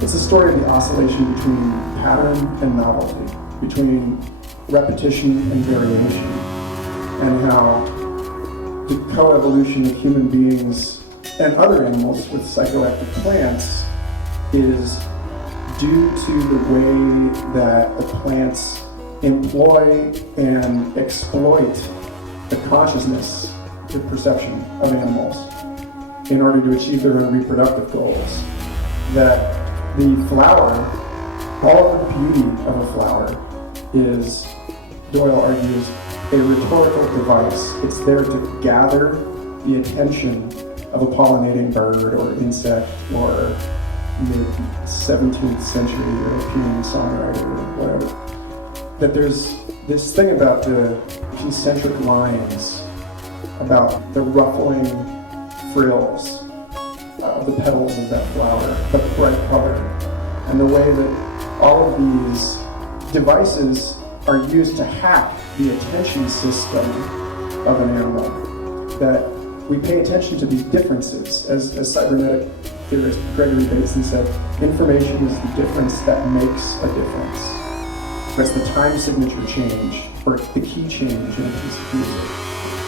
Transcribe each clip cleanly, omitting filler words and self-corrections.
It's a story of the oscillation between pattern and novelty, between repetition and variation, and how the coevolution of human beings and other animals with psychoactive plants is due to the way that the plants employ and exploit the consciousness, the perception of animals in order to achieve their own reproductive goals. That the flower, all of the beauty of a flower is, Doyle argues, a rhetorical device. It's there to gather the attention of a pollinating bird or insect or mid-17th century European songwriter or whatever. That there's this thing about the concentric lines, about the ruffling frills of the petals of that flower, the bright color, and the way that all of these devices are used to hack the attention system of an animal. That we pay attention to these differences. As cybernetic theorist Gregory Bateson said, information is the difference that makes a difference. That's the time signature change, or the key change in a piece of music.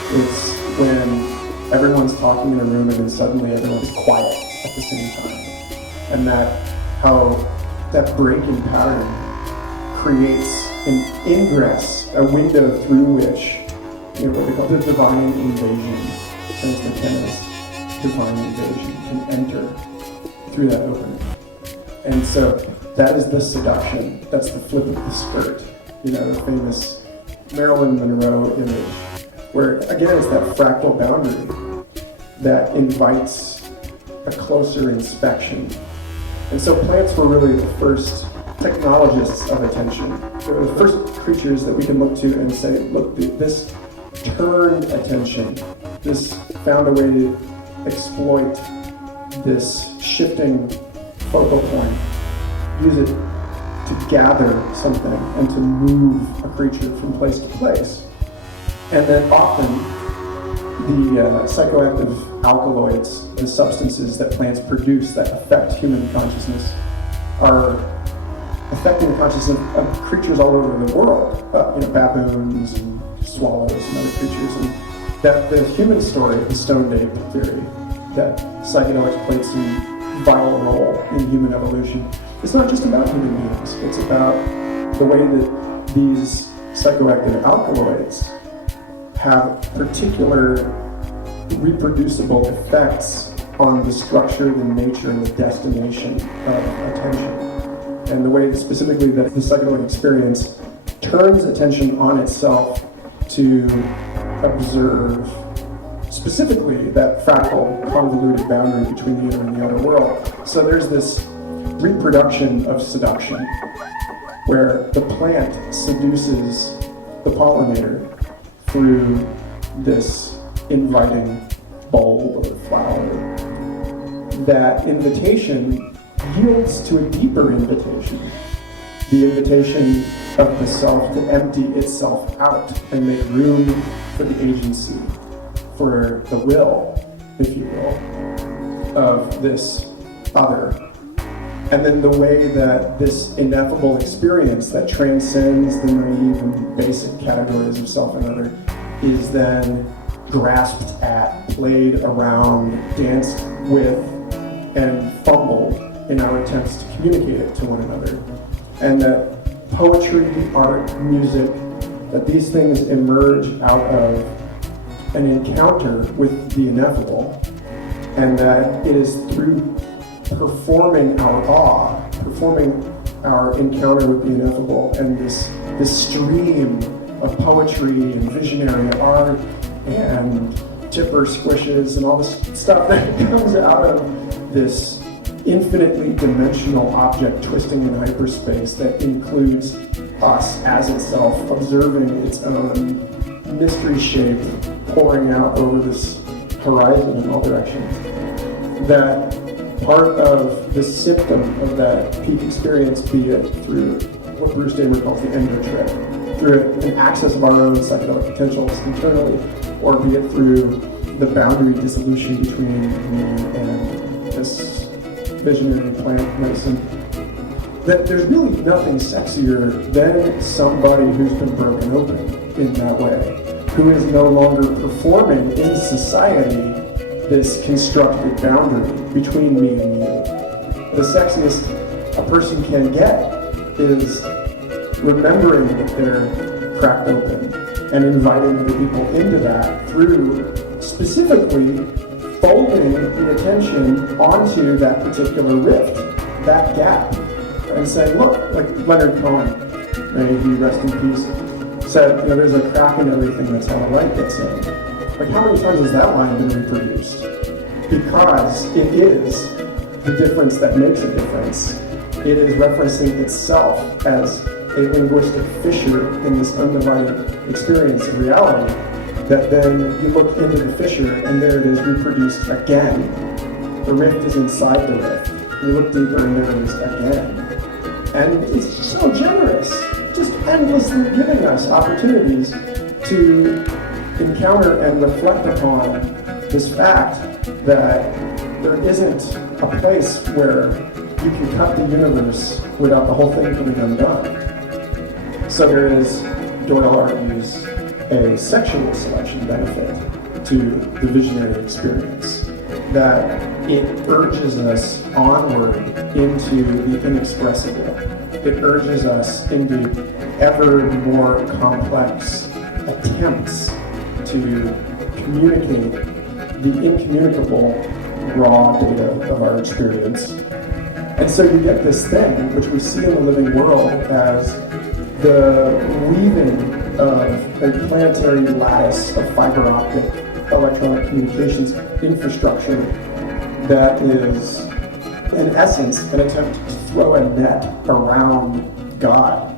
It's when everyone's talking in a room and then suddenly everyone's quiet at the same time. And how that break in pattern creates an ingress, a window through which, what they call the divine invasion, turns the tennis, divine invasion can enter through that opening. And so that is the seduction. That's the flip of the skirt. The famous Marilyn Monroe image, where again it's that fractal boundary that invites a closer inspection. And so plants were really the first technologists of attention. They were the first creatures that we can look to and say, look, this turned attention. This found a way to exploit this shifting focal point, use it to gather something and to move a creature from place to place. And then often the psychoactive alkaloids, the substances that plants produce that affect human consciousness, are affecting the consciousness of creatures all over the world, baboons and swallows and other creatures. And that the human story, the stoned ape theory, that psychedelics played some vital role in human evolution, it's not just about human beings. It's about the way that these psychoactive alkaloids have particular reproducible effects on the structure, the nature, and the destination of attention. And the way specifically that the psychedelic experience turns attention on itself to observe specifically that fractal, convoluted boundary between the inner and the outer world. So there's this reproduction of seduction, where the plant seduces the pollinator through this inviting bulb or flower. That invitation yields to a deeper invitation, the invitation of the self to empty itself out and make room for the agency, for the will, if you will, of this other. And then the way that this ineffable experience that transcends the naive and basic categories of self and other is then grasped at, played around, danced with, and fumbled in our attempts to communicate it to one another. And that poetry, art, music, that these things emerge out of an encounter with the ineffable, and that it is through performing our awe, performing our encounter with the ineffable, and this stream of poetry and visionary art and tipper squishes and all this stuff that comes out of this infinitely dimensional object twisting in hyperspace that includes us as itself, observing its own mystery shape pouring out over this horizon in all directions. That part of the symptom of that peak experience, be it through what Bruce Damer calls the endo trip, through an access of our own psychedelic potentials internally, or be it through the boundary dissolution between me and this visionary plant medicine, that there's really nothing sexier than somebody who's been broken open in that way, who is no longer performing in society this constructed boundary between me and you. The sexiest a person can get is remembering that they're cracked open and inviting other people into that through specifically folding the attention onto that particular rift, that gap, and saying, look, like Leonard Cohen, may he rest in peace, said, you know, there's a crack in everything that's how the light gets in. Like, how many times has that line been reproduced? Because it is the difference that makes a difference. It is referencing itself as a linguistic fissure in this undivided experience of reality, that then you look into the fissure and there it is reproduced again. The rift is inside the rift. You look deeper and there it is again. And it's so generous, just endlessly giving us opportunities to encounter and reflect upon this fact that there isn't a place where you can cut the universe without the whole thing coming undone. So there is, Doyle argues, a sexual selection benefit to the visionary experience, that it urges us onward into the inexpressible. It urges us into ever more complex attempts to communicate the incommunicable raw data of our experience. And so you get this thing, which we see in the living world as the weaving of a planetary lattice of fiber optic electronic communications infrastructure that is, in essence, an attempt to throw a net around God.